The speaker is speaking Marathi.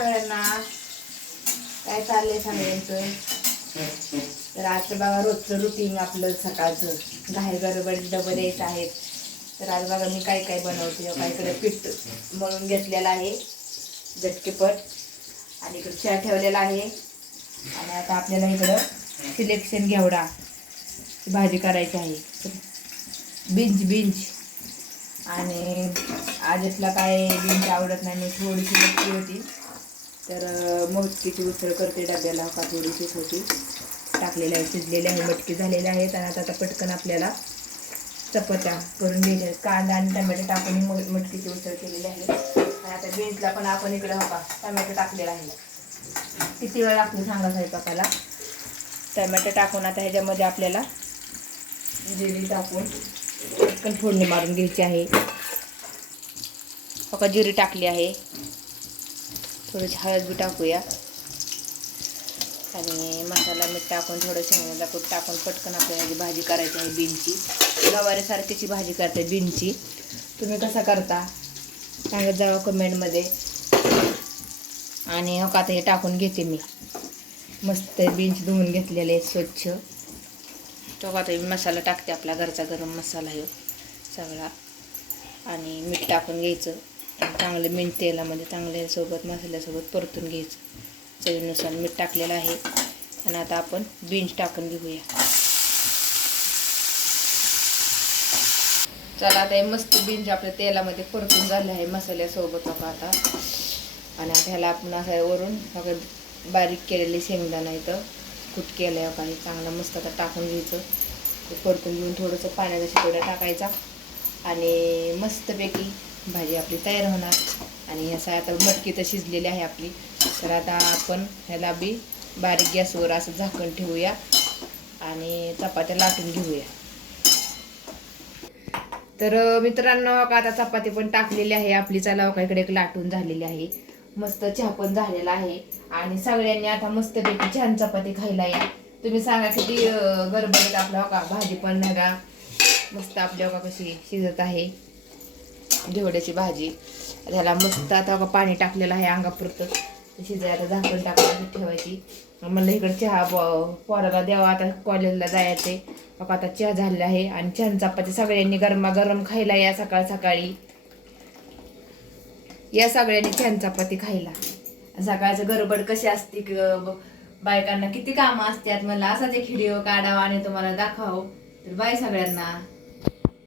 सगळ्यांना. काय चाललंय सगळ्यांचं? तर आजचं बघा रोजचं रुटीन आपलं सकाळचं. घाई बरोबर डबल द्यायचं आहेत. तर आज बघा मी काय काय बनवते काय इकडे पीठ मळून घेतलेलं आहे. झटकेपट. आणि इकडे चहा ठेवलेला आहे. आणि आता आपल्याला इकडं सिलेक्शन घेवडा. भाजी करायची आहे. बिंच बिंच. आणि आज काय बिंच आवडत नाही मी थोडीशी होती. तर मोजकीची मटकीची उसळ करते डब्याला का थोडीशीच होती टाकलेल्या आहे शिजलेल्या आहे मटकी झालेल्या आहेत आणि आता आता पटकन आपल्याला चपात्या करून घ्यायच्या कांदा आणि टमॅटो टाकून म- मटकीची उसळ केलेली आहे. आणि आता बीन्सला पण आपण इकडे हो टमॅटो टाकलेला आहे. किती वेळ लागतो सांगा स्वयंपाकाला? टमॅटो टाकून आता ह्याच्यामध्ये आपल्याला जिरी टाकून पटकन फोडणी मारून घ्यायची आहे. फक्त जिरी टाकली आहे. थोडीशी हळद बी टाकूया. आणि मसाला मीठ टाकून थोडं शेंगदाणा म्हणजे कूट टाकून पटकन आपल्याला जी भाजी करायची आहे बीनची गवारीसारखीची भाजी करते बीनची. तुम्ही कसा करता? सांगत जावा कमेंटमध्ये. आणि हो आता हे टाकून घेते मी. मस्त बीन्स धुवून घेतलेले स्वच्छ. तो आता मी मसाला टाकते आपला घरचा गरम मसाला हे हो, सगळा. आणि मीठ टाकून घ्यायचं. चांगलं मीठ तेलामध्ये चांगल्यासोबत मसाल्यासोबत परतून घ्यायचं. चवीनुसार मीठ टाकलेलं आहे. आणि आता आपण बीन्स टाकून घेऊया. चला आता हे मस्त बीन्स आपल्या तेलामध्ये परतून झाले आहे मसाल्यासोबत बघा आता. आणि आता ह्याला आपण असं वरून बघा बारीक केलेले शेंगदाणा इथं कुट केलं आहे काही चांगलं मस्त आता टाकून घ्यायचं. परतून घेऊन थोडंसं पाण्याचा शितोडा टाकायचा. आणि मस्तपैकी भाजी आपली तयार होणार. आणि असं आता मटकी तर शिजलेली आहे आपली. तर आता आपण ह्याला बी बारीक गॅसवर असं झाकण ठेवूया आणि चपात्या लाटून घेऊया. तर मित्रांनो आता चपाती पण टाकलेली आहे. आपली चला इकडे एक लाटून झालेली आहे. मस्त चहा पण झालेला आहे. आणि सगळ्यांनी आता मस्तपैकी छान चपाती खायला या. तुम्ही सांगा किती गरबडीत आपला का भाजी पण नाही मस्त आपल्या कशी शिजत आहे. घेवड्याची भाजी. त्याला मस्त आता पाणी टाकलेलं आहे अंगापुरतं. शिजायला झाकण टाकून ठेवायची. म्हणलं इकडे चहा पोराला द्यावा आता कॉलेजला जायचे मग आता चहा झालेला आहे आणि छान चपाती सगळ्यांनी गरमागरम खायला या सकाळ सकाळी. या सगळ्यांनी छान चपाती खायला. सकाळचं गडबड कशी असते की बायकांना किती कामं असतात मला असाच एक व्हिडिओ काढावा आणि तुम्हाला दाखवावं. तर बाय सगळ्यांना.